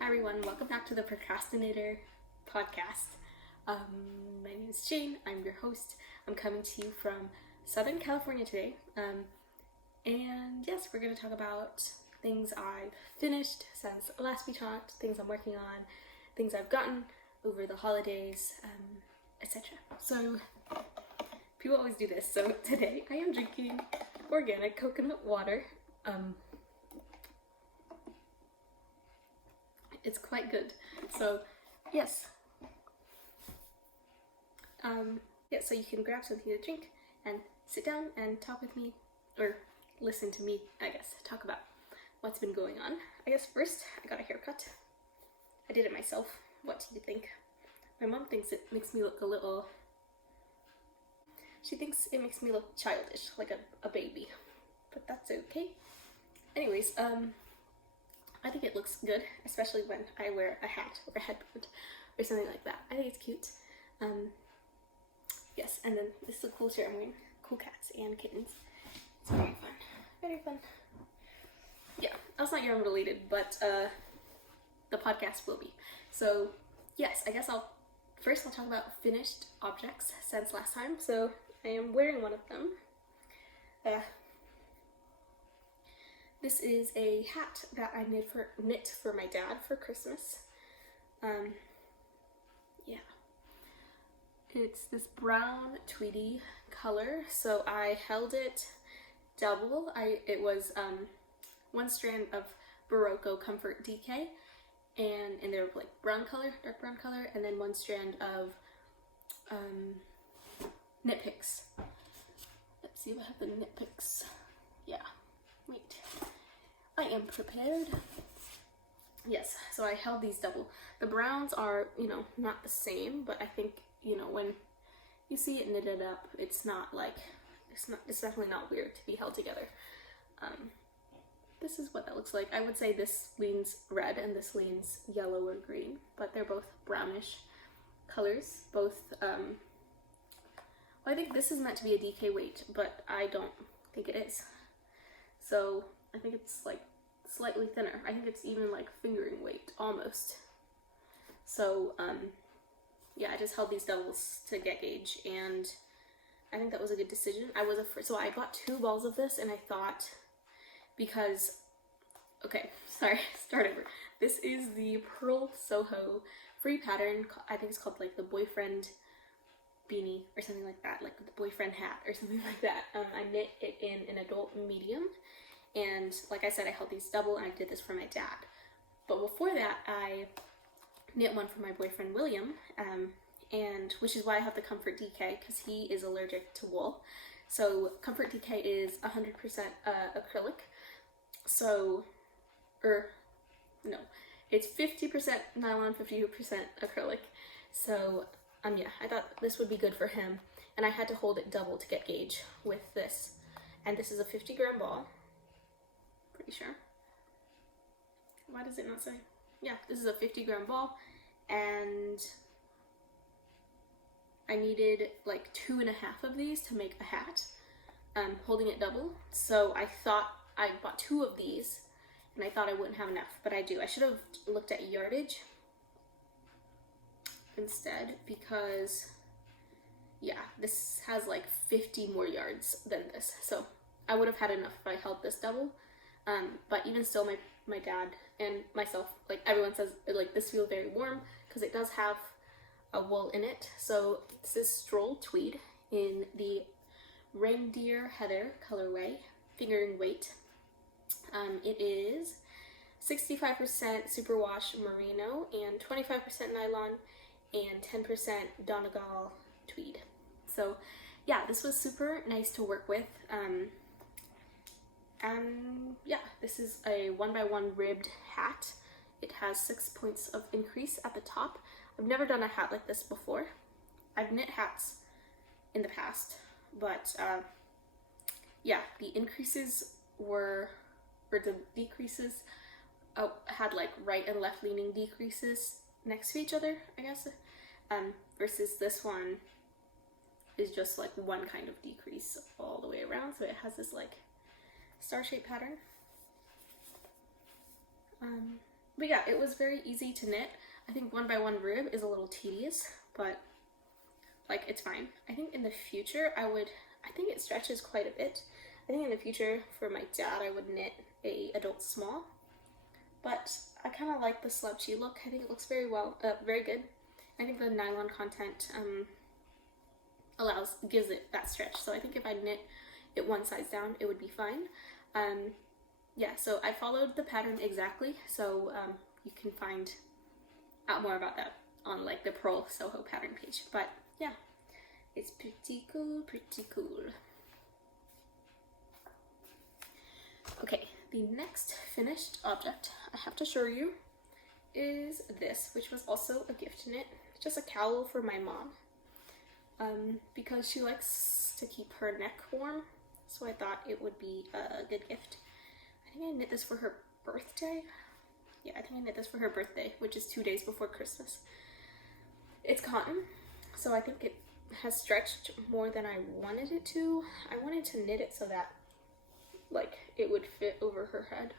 Hi everyone, welcome back to the Procrasti-Knitter podcast. My name is Jane, I'm your host. I'm coming to you from Southern California today. And yes, we're going to talk about things I've finished since last we talked, things I'm working on, things I've gotten over the holidays, etc. So, people always do this. So today I am drinking organic coconut water. It's quite good. So, yes. So you can grab something to drink and sit down and talk with me, or listen to me, I guess, talk about what's been going on. I guess first, I got a haircut. I did it myself. What do you think? My mom thinks it makes me look a little... She thinks it makes me look childish, like a baby. But that's okay. Anyways, I think it looks good, especially when I wear a hat or a headband or something like that. I think it's cute. Yes, and then this is a cool shirt I'm wearing. Cool cats and kittens. It's very fun. Very fun. Yeah, that's not yarn related, but the podcast will be. So, yes, I guess I'll talk about finished objects since last time. So, I am wearing one of them. This is a hat that I knit for my dad for Christmas. Yeah. It's this brown tweedy color, so I held it double. It was one strand of Berroco Comfort DK, and they're like brown color, dark brown color, and then one strand of knit picks. Let's see if I have the knit picks. Yeah. Wait. I am prepared. Yes, so I held these double. The browns are, not the same, but I think, when you see it knitted up, it's definitely not weird to be held together. This is what that looks like. I would say this leans red and this leans yellow or green, but they're both brownish colors. Both, I think this is meant to be a DK weight, but I don't think it is. So I think it's like slightly thinner. I think it's even like fingering weight almost. So yeah, I just held these doubles to get gauge, and I think that was a good decision. So I bought 2 balls of this, and I thought, because, okay, sorry, start over. This is the Pearl Soho free pattern. I think it's called like the boyfriend beanie or something like that, like the boyfriend hat or something like that. I knit it in an adult medium, and like I said, I held these double, and I did this for my dad. But before that, I knit one for my boyfriend William, and which is why I have the Comfort DK, because he is allergic to wool. So Comfort DK is 100% acrylic. So, no, it's 50% nylon, 50% acrylic. So yeah, I thought this would be good for him, and I had to hold it double to get gauge with this. And this is a 50-gram ball. Pretty sure. Why does it not say? Yeah, this is a 50-gram ball, and I needed like 2.5 of these to make a hat, holding it double. So I thought I bought 2 of these, and I thought I wouldn't have enough, but I do. I should have looked at yardage instead, because yeah, this has like 50 more yards than this. So I would have had enough if I held this double. But even still, my dad and myself, like everyone says, like this feels very warm because it does have a wool in it. So this is Stroll Tweed in the Reindeer Heather colorway, fingering weight. It is 65% superwash merino and 25% nylon and 10% Donegal tweed. So yeah, this was super nice to work with. And yeah, this is a 1x1 ribbed hat. It has 6 points of increase at the top. I've never done a hat like this before. I've knit hats in the past, but yeah, the increases or the decreases had like right and left leaning decreases next to each other, I guess, versus this one is just like one kind of decrease all the way around. So it has this like star-shaped pattern. But yeah, it was very easy to knit. I think 1 by 1 rib is a little tedious, but like it's fine. I think in the future I think it stretches quite a bit. I think in the future for my dad I would knit a adult small, but I kind of like the slouchy look. I think it looks very good. I think the nylon content gives it that stretch. So I think if I knit it one size down, it would be fine. Yeah, so I followed the pattern exactly. So you can find out more about that on like the Pearl Soho pattern page. But yeah, it's pretty cool, pretty cool. Okay, the next finished object I have to show you is this, which was also a gift knit. It's just a cowl for my mom, because she likes to keep her neck warm, so I thought it would be a good gift. I think I knit this for her birthday. Yeah, I think I knit this for her birthday, which is 2 days before Christmas. It's cotton, so I think it has stretched more than I wanted it to. I wanted to knit it so that like it would fit over her head.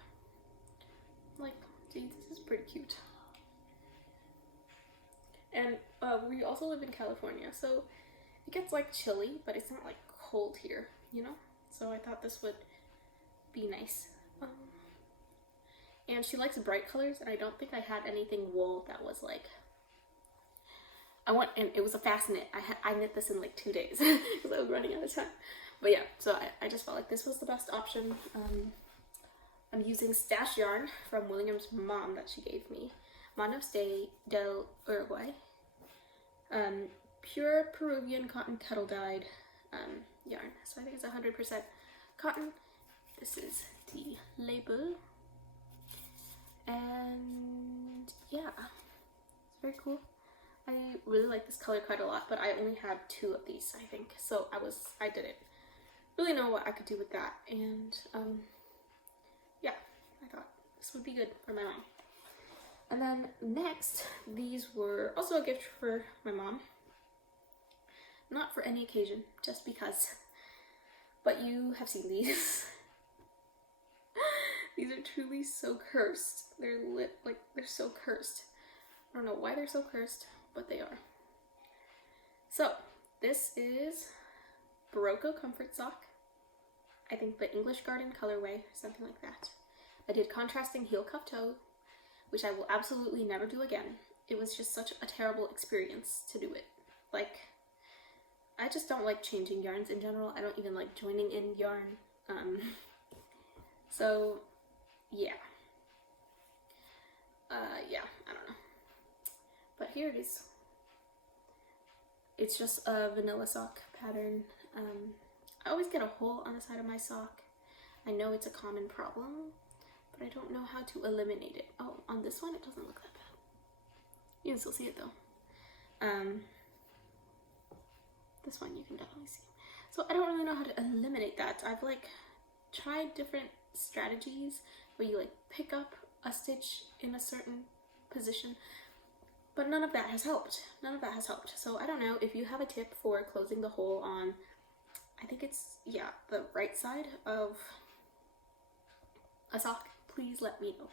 Like, see, this is pretty cute. And we also live in California, so it gets like chilly, but it's not like cold here, you know? So I thought this would be nice. And she likes bright colors, and I don't think I had anything wool that was like, and it was a fast knit. I knit this in like 2 days because I was running out of time. But yeah, so I just felt like this was the best option. I'm using stash yarn from William's mom that she gave me. Manos del Uruguay. Pure Peruvian cotton kettle dyed yarn. So I think it's 100% cotton. This is the label. And yeah, it's very cool. I really like this color quite a lot, but I only had 2 of these, I think. So I didn't really know what I could do with that. And yeah, I thought this would be good for my mom. And then next, these were also a gift for my mom. Not for any occasion, just because. But you have seen these. These are truly so cursed. They're so cursed. I don't know why they're so cursed, but they are. So, this is Berroco Comfort Sock. I think the English Garden colorway, something like that. I did contrasting heel cuff toe, which I will absolutely never do again. It was just such a terrible experience to do it. Like, I just don't like changing yarns in general. I don't even like joining in yarn. So, yeah. Yeah, I don't know. But here it is. It's just a vanilla sock pattern. I always get a hole on the side of my sock. I know it's a common problem, but I don't know how to eliminate it. Oh, on this one, it doesn't look that bad. You can still see it though. This one you can definitely see. So I don't really know how to eliminate that. I've like tried different strategies where you like pick up a stitch in a certain position, but none of that has helped. None of that has helped. So I don't know if you have a tip for closing the hole on, I think it's, yeah, the right side of a sock. Please let me know.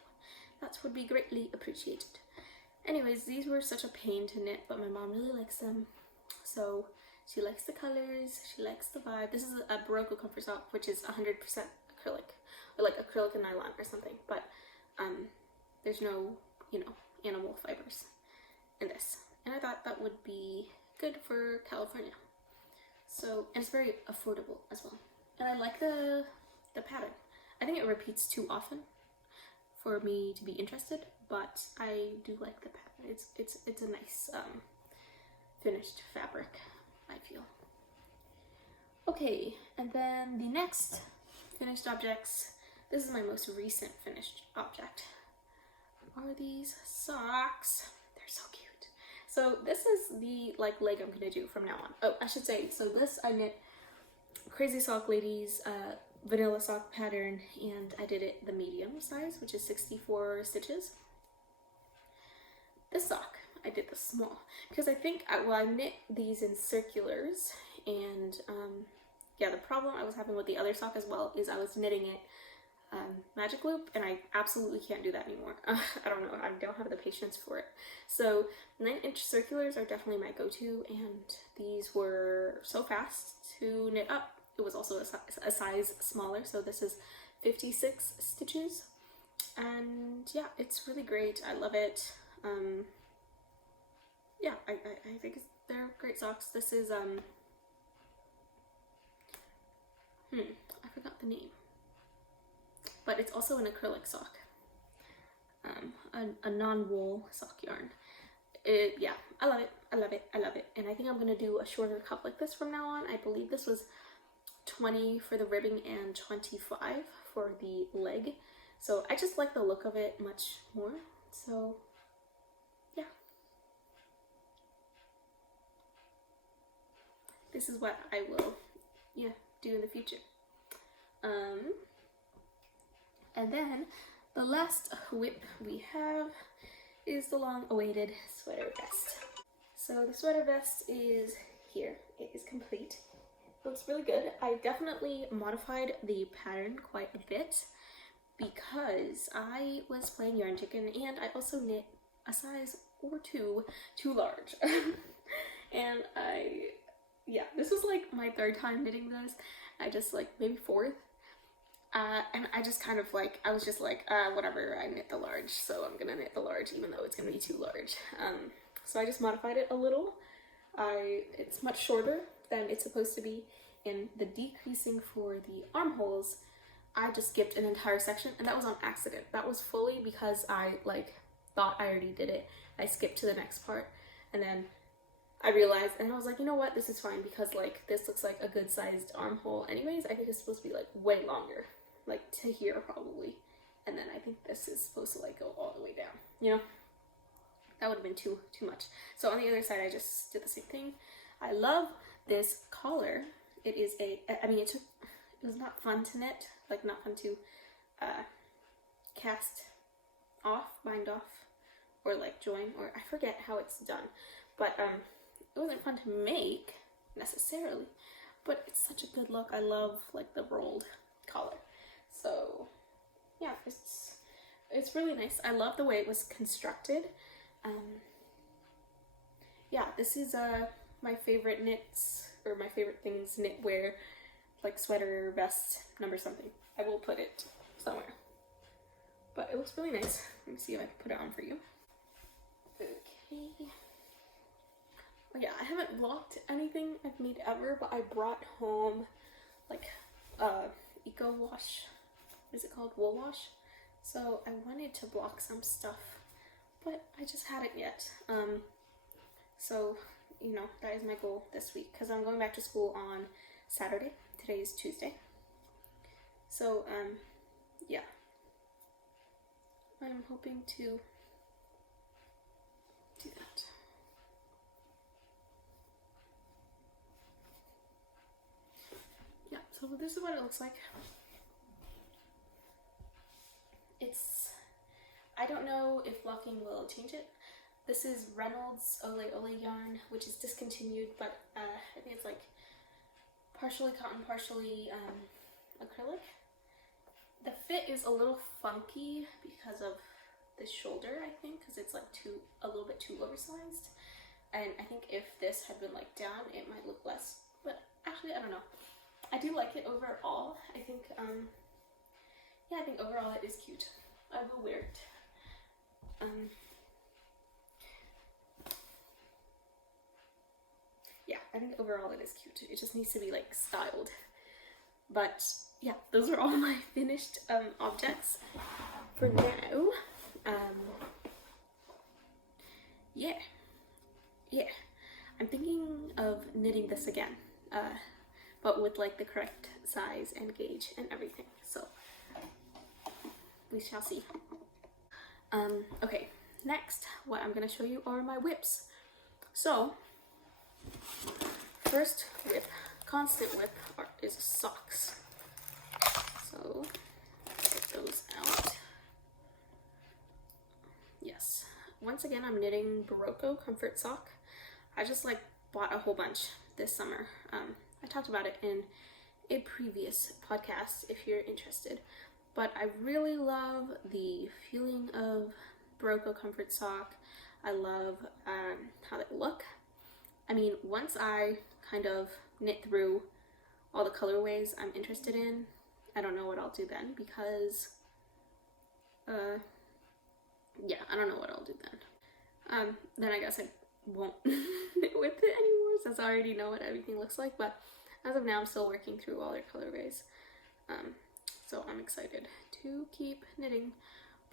That would be greatly appreciated. Anyways, these were such a pain to knit, but my mom really likes them. So she likes the colors, she likes the vibe. This is a Berroco Comfort Sock, which is 100% acrylic, or like acrylic and nylon or something, but there's no, you know, animal fibers in this. And I thought that would be good for California. So, and it's very affordable as well. And I like the pattern. I think it repeats too often for me to be interested, but I do like the pattern. It's a nice finished fabric, I feel. Okay, and then the next finished objects, this is my most recent finished object, are these socks. They're so cute. So this is the like leg I'm gonna do from now on. Oh, I should say, so this I knit Crazy Sock Ladies vanilla sock pattern, and I did it the medium size, which is 64 stitches. This sock, I did the small, because I think, I knit these in circulars, and yeah, the problem I was having with the other sock as well is I was knitting it, I magic loop, and I absolutely can't do that anymore. I don't know, I don't have the patience for it. So 9-inch circulars are definitely my go-to, and these were so fast to knit up. It was also a size smaller, so this is 56 stitches, and yeah, it's really great. I love it. Yeah, I think they're great socks. This is I forgot the name, but it's also an acrylic sock, a non-wool sock yarn. Yeah, I love it, I love it, I love it. And I think I'm gonna do a shorter cup like this from now on. I believe this was 20 for the ribbing and 25 for the leg. So I just like the look of it much more. So yeah. This is what I will, yeah, do in the future. And then the last whip we have is the long-awaited sweater vest. So the sweater vest is here. It is complete. It looks really good. I definitely modified the pattern quite a bit because I was playing Yarn Chicken, and I also knit a size or two too large. And yeah, this was like my 3rd time knitting this. I just like, maybe 4th. And I just kind of like, I was just like, whatever, I knit the large, so I'm gonna knit the large even though it's gonna be too large. So I just modified it a little. It's much shorter than it's supposed to be, and the decreasing for the armholes, I just skipped an entire section, and that was on accident. That was fully because I like thought I already did it. I skipped to the next part, and then I realized, and I was like, you know what, this is fine, because like this looks like a good sized armhole anyways. I think it's supposed to be like way longer, like to here probably, and then I think this is supposed to like go all the way down, you know. That would have been too much. So on the other side I just did the same thing. I love this collar. It is I mean, it was not fun to knit, like not fun to cast off, bind off, or like join, or I forget how it's done, but it wasn't fun to make necessarily, but it's such a good look. I love like the rolled collar. So yeah, it's really nice. I love the way it was constructed. Yeah, this is my favorite knits, or my favorite things knitwear, like sweater, vest, number something. I will put it somewhere. But it looks really nice. Let me see if I can put it on for you. Okay. Yeah, I haven't vlogged anything I've made ever, but I brought home like eco wash. What is it called? Wool wash. So I wanted to block some stuff, but I just hadn't yet. So you know, that is my goal this week, because I'm going back to school on Saturday. Today is Tuesday. So yeah, I'm hoping to do that. Yeah, so this is what it looks like. I don't know if blocking will change it. This is Reynolds Ole Ole yarn, which is discontinued, but I think it's like partially cotton, partially acrylic. The fit is a little funky because of the shoulder, I think, because it's like a little bit too oversized. And I think if this had been like down, it might look less, but actually I don't know. I do like it overall. I think yeah, I think overall it is cute. I will wear it. Yeah, I think overall it is cute. It just needs to be like styled. But yeah, those are all my finished objects for now. Yeah, I'm thinking of knitting this again, but with like the correct size and gauge and everything. So we shall see. Okay, next, what I'm gonna show you are my whips. So first whip, constant whip, is socks. So get those out. Yes, once again I'm knitting Berroco comfort sock. I just like bought a whole bunch this summer. I talked about it in a previous podcast if you're interested, but I really love the feeling of Berroco comfort sock. I love how they look. I mean, once I kind of knit through all the colorways I'm interested in, I don't know what I'll do then, because yeah, I don't know what I'll do then. Then I guess I won't knit with it anymore, since I already know what everything looks like. But as of now, I'm still working through all their colorways. So I'm excited to keep knitting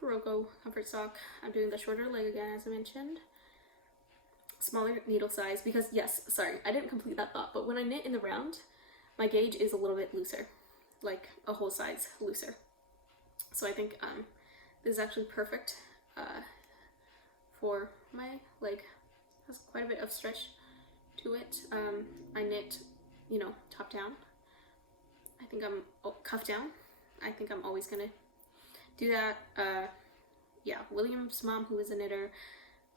Berroco comfort sock. I'm doing the shorter leg again, as I mentioned. Smaller needle size, because yes, sorry, I didn't complete that thought, but when I knit in the round, my gauge is a little bit looser, like a whole size looser. So I think this is actually perfect for my leg. It has quite a bit of stretch to it. I knit, you know, top down. I think I'm cuff down. I think I'm always gonna do that. Yeah, William's mom, who is a knitter,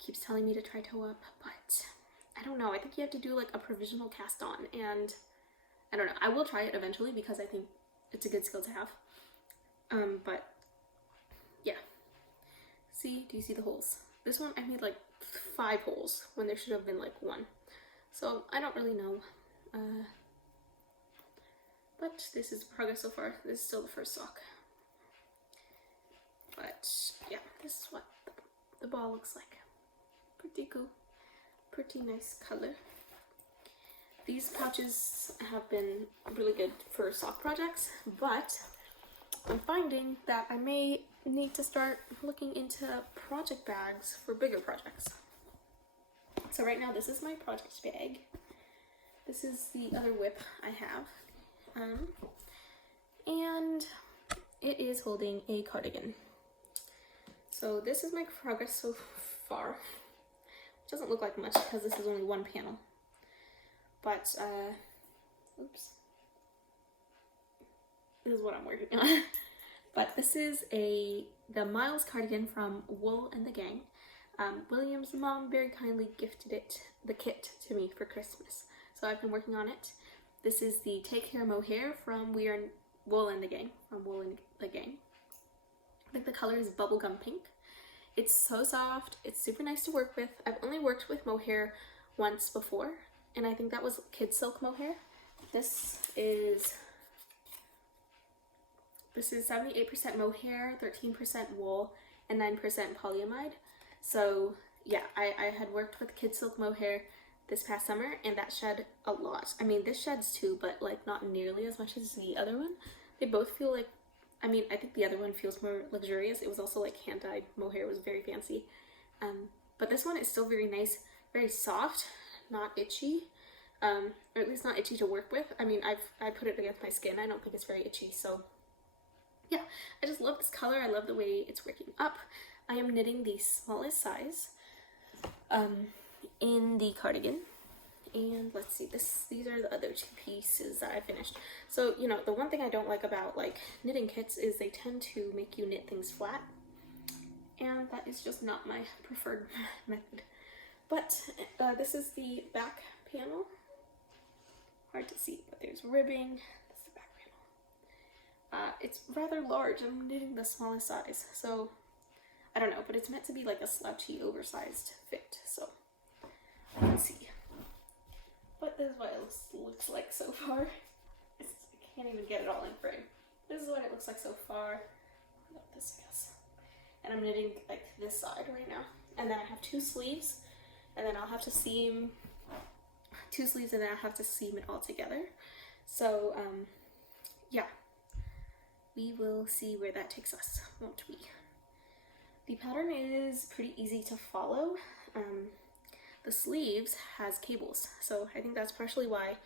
keeps telling me to try toe up, but I don't know. I think you have to do like a provisional cast on, and I don't know. I will try it eventually because I think it's a good skill to have. But yeah. See, do you see the holes? This one I made like 5 holes when there should have been like 1. So I don't really know. But this is progress so far. This is still the first sock. But yeah, this is what the ball looks like. Pretty cool. Pretty nice color. These pouches have been really good for sock projects, but I'm finding that I may need to start looking into project bags for bigger projects. So right now this is my project bag. This is the other whip I have. And it is holding a cardigan. So this is my progress so far. It doesn't look like much because this is only 1 panel. But, oops. This is what I'm working on. But this is the Miles cardigan from Wool and the Gang. William's mom very kindly gifted the kit to me for Christmas. So I've been working on it. This is the Take Care Mohair from Wool and the Gang. From Wool and the Gang. I think the color is bubblegum pink. It's so soft. It's super nice to work with. I've only worked with mohair once before, and I think that was kid silk mohair. This is 78% mohair, 13% wool, and 9% polyamide. So yeah, I had worked with kid silk mohair this past summer, and that shed a lot. I mean, this sheds too, but like not nearly as much as the other one. They both feel like, I mean, I think the other one feels more luxurious. It was also like hand-dyed mohair. It was very fancy. But this one is still very nice, very soft, not itchy, or at least not itchy to work with. I mean, I put it against my skin. I don't think it's very itchy, so yeah. I just love this color. I love the way it's working up. I am knitting the smallest size in the cardigan. And let's see, these are the other 2 pieces that I finished. So, you know, the one thing I don't like about like knitting kits is they tend to make you knit things flat. And that is just not my preferred method. But this is the back panel. Hard to see, but there's ribbing. That's the back panel. It's rather large. I'm knitting the smallest size, so I don't know, but it's meant to be like a slouchy, oversized fit. So let's see. But this is what it looks like so far. I can't even get it all in frame. This is what it looks like so far. This, I guess. And I'm knitting like this side right now. And then I have 2 sleeves. And then I'll have to seam 2 sleeves, and then I'll have to seam it all together. So, yeah. We will see where that takes us, won't we? The pattern is pretty easy to follow. The sleeves has cables, so I think that's partially why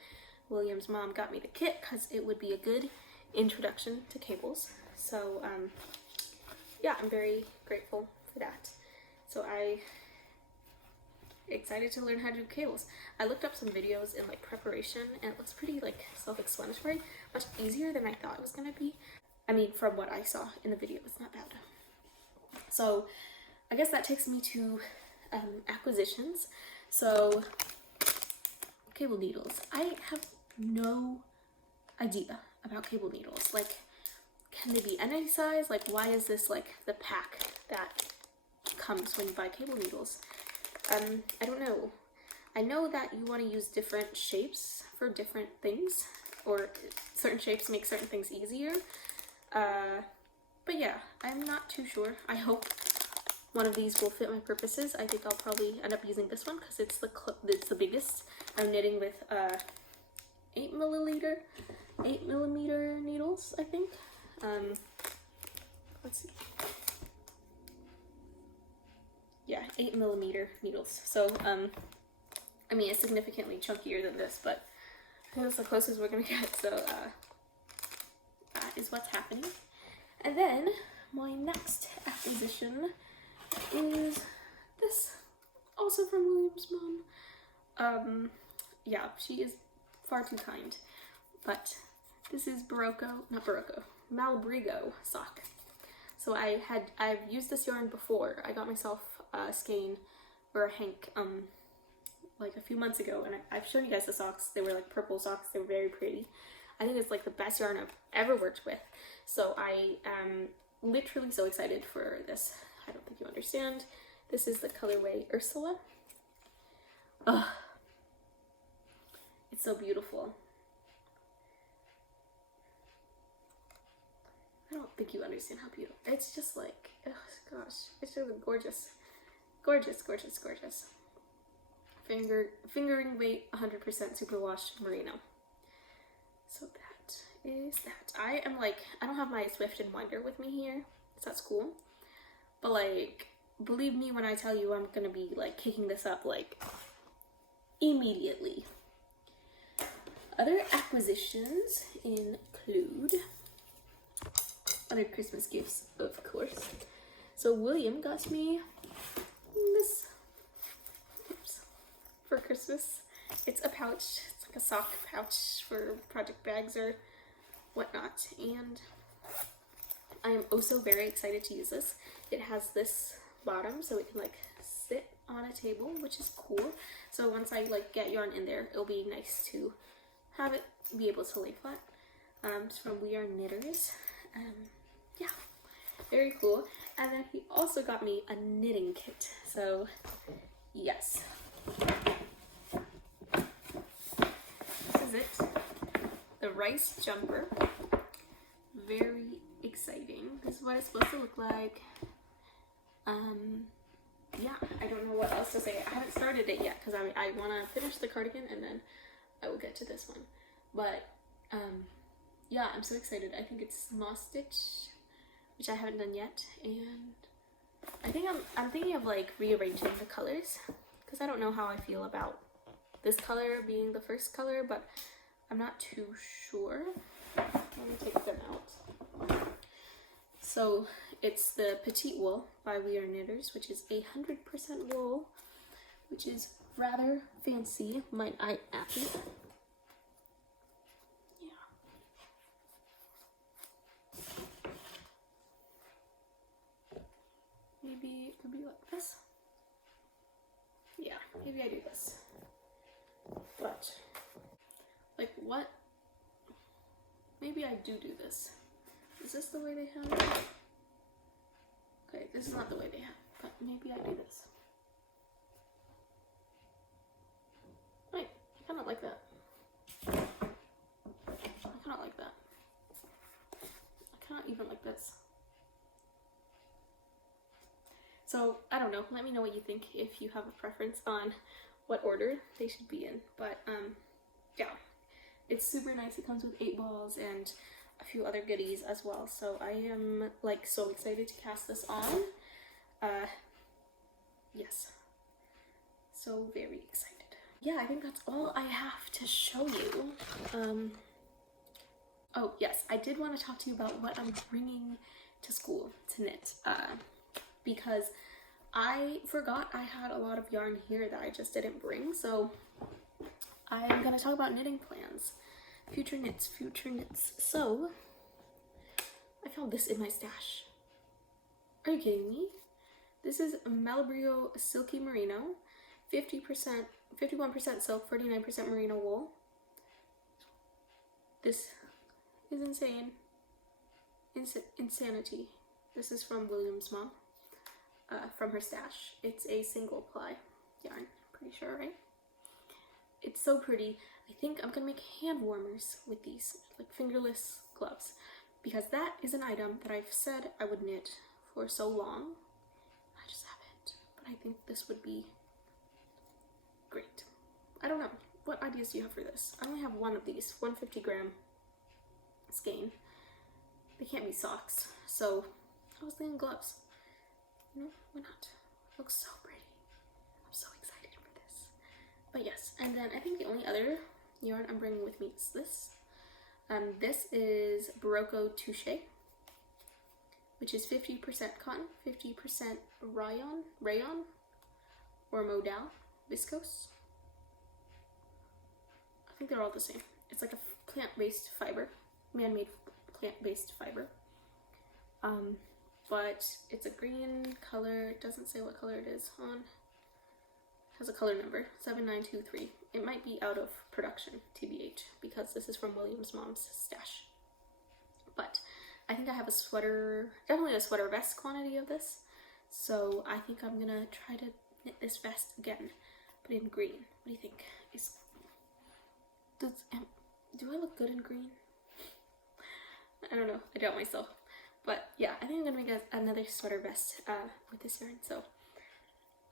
William's mom got me the kit, because it would be a good introduction to cables. So yeah, I'm very grateful for that. So I'm excited to learn how to do cables. I looked up some videos in like preparation, and it looks pretty like self-explanatory, much easier than I thought it was gonna be. I mean, from what I saw in the video, it's not bad. So I guess that takes me to acquisitions. So cable needles. I have no idea about cable needles. Like, can they be any size? Like, why is this like the pack that comes when you buy cable needles? I don't know. I know that you want to use different shapes for different things, or certain shapes make certain things easier. But yeah, I'm not too sure. I hope one of these will fit my purposes. I think I'll probably end up using this one because it's the biggest. I'm knitting with 8mm needles, I think. Let's see. Yeah, 8mm needles. So, I mean, it's significantly chunkier than this, but that's the closest we're gonna get. So, that is what's happening. And then, my next acquisition is this, also from William's mom. Yeah, she is far too kind. But this is Malabrigo sock. So I've used this yarn before. I got myself a skein or a hank like a few months ago, and I've shown you guys the socks. They were like purple socks. They were very pretty. I think it's like the best yarn I've ever worked with. So I am literally so excited for this. I don't think you understand. This is the colorway Ursula. Ugh. It's so beautiful. I don't think you understand how beautiful. It's just like, oh gosh, it's just gorgeous. Gorgeous, gorgeous, gorgeous. Fingering weight 100% superwash merino. So that is that. I am like, I don't have my Swift and Winder with me here, so that's cool. But like, believe me when I tell you I'm gonna be like kicking this up like immediately. Other acquisitions include other Christmas gifts, of course. So William got me this for Christmas. It's a pouch. It's like a sock pouch for project bags or whatnot. And I am also very excited to use this. It has this bottom so it can like sit on a table, which is cool. So once I like get yarn in there, it'll be nice to have it be able to lay flat. It's from We Are Knitters. Yeah, very cool. And then he also got me a knitting kit. So yes, this is it. The rice jumper. Very exciting. This is what it's supposed to look like. Yeah, I don't know what else to say. I haven't started it yet because I want to finish the cardigan and then I will get to this one. But yeah, I'm so excited. I think it's moss stitch, which I haven't done yet, and I think I'm thinking of like rearranging the colors because I don't know how I feel about this color being the first color, but I'm not too sure. Let me take them out. So it's the Petite Wool by We Are Knitters, which is 100% wool, which is rather fancy, might I add. Yeah. Maybe it could be like this. Yeah, maybe I do this. But, like what? Maybe I do this. Is this the way they have it? Okay, this is not the way they have it, but maybe I do this. Wait, I kind of like that. I kind of like that. I kind of even like this. So, I don't know. Let me know what you think if you have a preference on what order they should be in. But, yeah. It's super nice. It comes with 8 balls and a few other goodies as well. So, I am, like, so excited to cast this on. Yes. So, very excited. Yeah, I think that's all I have to show you. Oh, yes. I did want to talk to you about what I'm bringing to school to knit. Because I forgot I had a lot of yarn here that I just didn't bring, so I'm gonna talk about knitting plans. Future knits, future knits. So, I found this in my stash. Are you kidding me? This is Malabrigo Silky Merino, 51% silk, 49% merino wool. This is insane. Insanity. This is from William's mom, from her stash. It's a single ply yarn, pretty sure, right? It's so pretty. I think I'm gonna make hand warmers with these, like fingerless gloves, because that is an item that I've said I would knit for so long. I just haven't, but I think this would be great. I don't know. What ideas do you have for this? I only have one of these, 150-gram skein. They can't be socks, so I was thinking gloves. You know, why not? It looks so pretty. I'm so excited for this. But yes, and then I think the only other yarn I'm bringing with me is this. This is Berroco Touche, which is 50% cotton, 50% rayon, or modal viscose. I think they're all the same. It's like a plant-based fiber, man-made plant-based fiber. But it's a green color. It doesn't say what color it is on. It has a color number, 7923. It might be out of production, TBH, because this is from William's mom's stash. But I think I have a sweater, definitely a sweater vest quantity of this. So I think I'm gonna try to knit this vest again, but in green. What do you think? Do I look good in green? I don't know. I doubt myself. But yeah, I think I'm gonna make another sweater vest with this yarn. So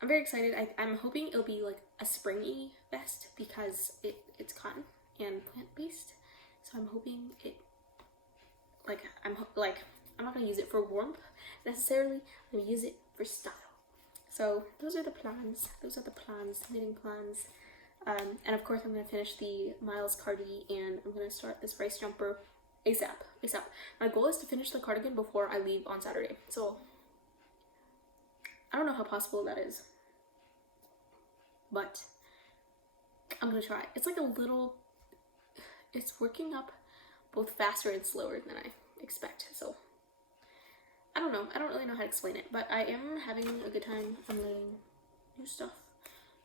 I'm very excited. I'm hoping it'll be like a springy vest because it's cotton and plant-based. So I'm hoping it, I'm not gonna use it for warmth necessarily. I'm gonna use it for style. So those are the plans. Knitting plans. And of course I'm gonna finish the Miles cardi, and I'm gonna start this rice jumper ASAP. My goal is to finish the cardigan before I leave on Saturday. So I don't know how possible that is, but I'm gonna try. It's like it's working up both faster and slower than I expect. So I don't know. I don't really know how to explain it, but I am having a good time. I'm learning new stuff.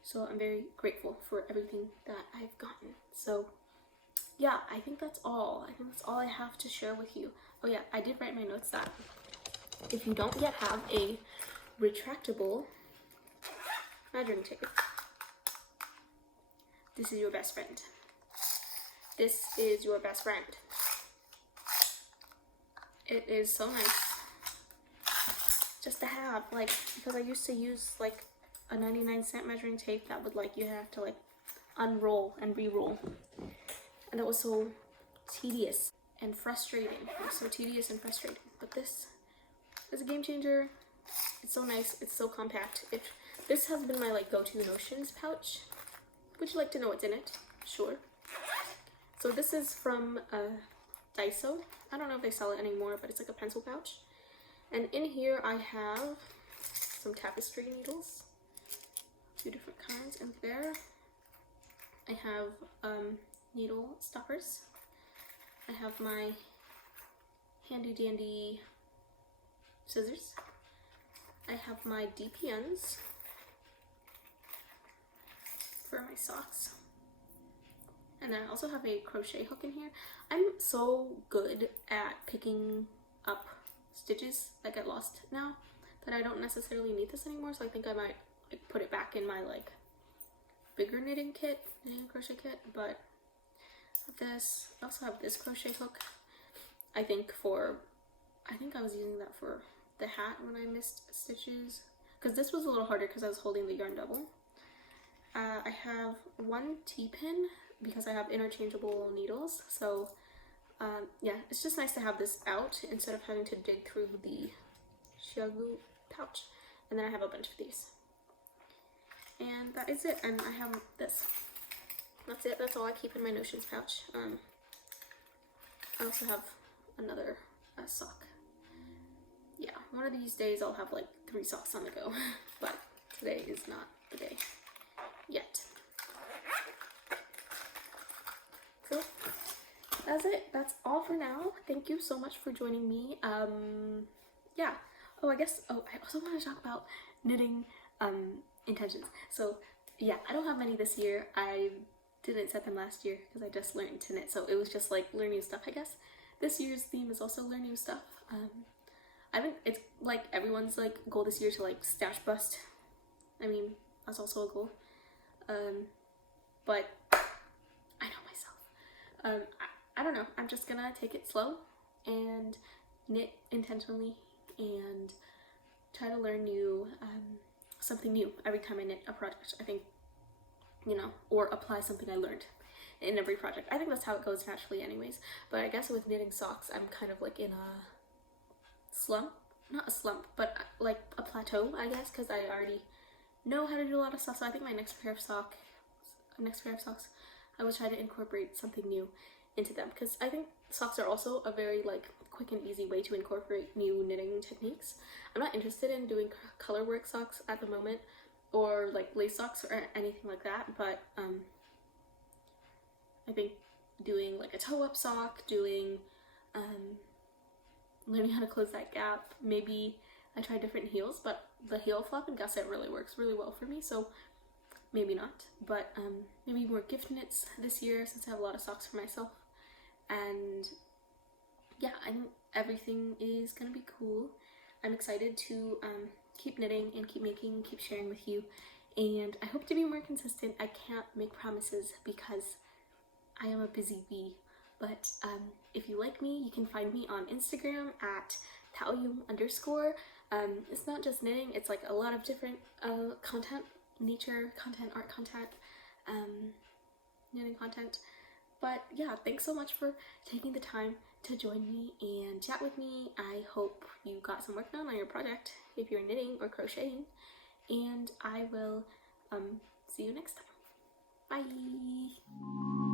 So I'm very grateful for everything that I've gotten. So yeah, I think that's all. I have to share with you. Oh yeah, I did write in my notes that if you don't yet have a retractable measuring tape, this is your best friend. This is your best friend. It is so nice just to have, like, because I used to use like a 99-cent measuring tape that would you have to unroll and re-roll. And that was so tedious and frustrating. But this is a game changer. It's so nice. It's so compact. This has been my go-to notions pouch. Would you like to know what's in it? Sure. So this is from Daiso. I don't know if they sell it anymore, but it's like a pencil pouch. And in here I have some tapestry needles, 2 different kinds. And there I have needle stoppers. I have my handy dandy scissors. I have my DPNs for my socks. And then I also have a crochet hook in here. I'm so good at picking up stitches that get lost now that I don't necessarily need this anymore. So I think I might put it back in my bigger knitting crochet kit. But this, I also have this crochet hook. I think I was using that for the hat when I missed stitches, because this was a little harder because I was holding the yarn double. I have one T-pin because I have interchangeable needles. So yeah, it's just nice to have this out instead of having to dig through the Shiagu pouch. And then I have a bunch of these. And that is it. And I have this. That's it. That's all I keep in my notions pouch. I also have another sock. Yeah, one of these days I'll have 3 socks on the go, but today is not the day yet. So that's it. That's all for now. Thank you so much for joining me. Yeah. Oh, I also want to talk about knitting intentions. So yeah, I don't have many this year. I didn't set them last year because I just learned to knit, so it was just learning stuff, I guess. this year's theme is also learn new stuff. I think it's like everyone's like goal this year to like stash bust. I mean, that's also a goal. But I know myself. I don't know. I'm just gonna take it slow and knit intentionally and try to learn new, something new every time I knit a project. I think, you know, or apply something I learned in every project. I think that's how it goes naturally anyways. But I guess with knitting socks, I'm kind of like in a slump. Not a slump, but like a plateau, I guess, because I already know how to do a lot of stuff. So I think my next pair of socks, I will try to incorporate something new into them, because I think socks are also a very like quick and easy way to incorporate new knitting techniques. I'm not interested in doing color work socks at the moment, or like lace socks or anything like that, but I think doing like a toe up sock, doing learning how to close that gap. Maybe I try different heels, but the heel flap and gusset really works really well for me, so maybe not. But maybe more gift knits this year, since I have a lot of socks for myself. And yeah, I think everything is gonna be cool. I'm excited to keep knitting and keep making, keep sharing with you, and I hope to be more consistent. I can't make promises because I am a busy bee, but if you like me, you can find me on Instagram at @taoyum_. It's not just knitting, it's like a lot of different content, nature content, art content, knitting content. But yeah, thanks so much for taking the time to join me and chat with me. I hope you got some work done on your project if you're knitting or crocheting, and I will see you next time. Bye!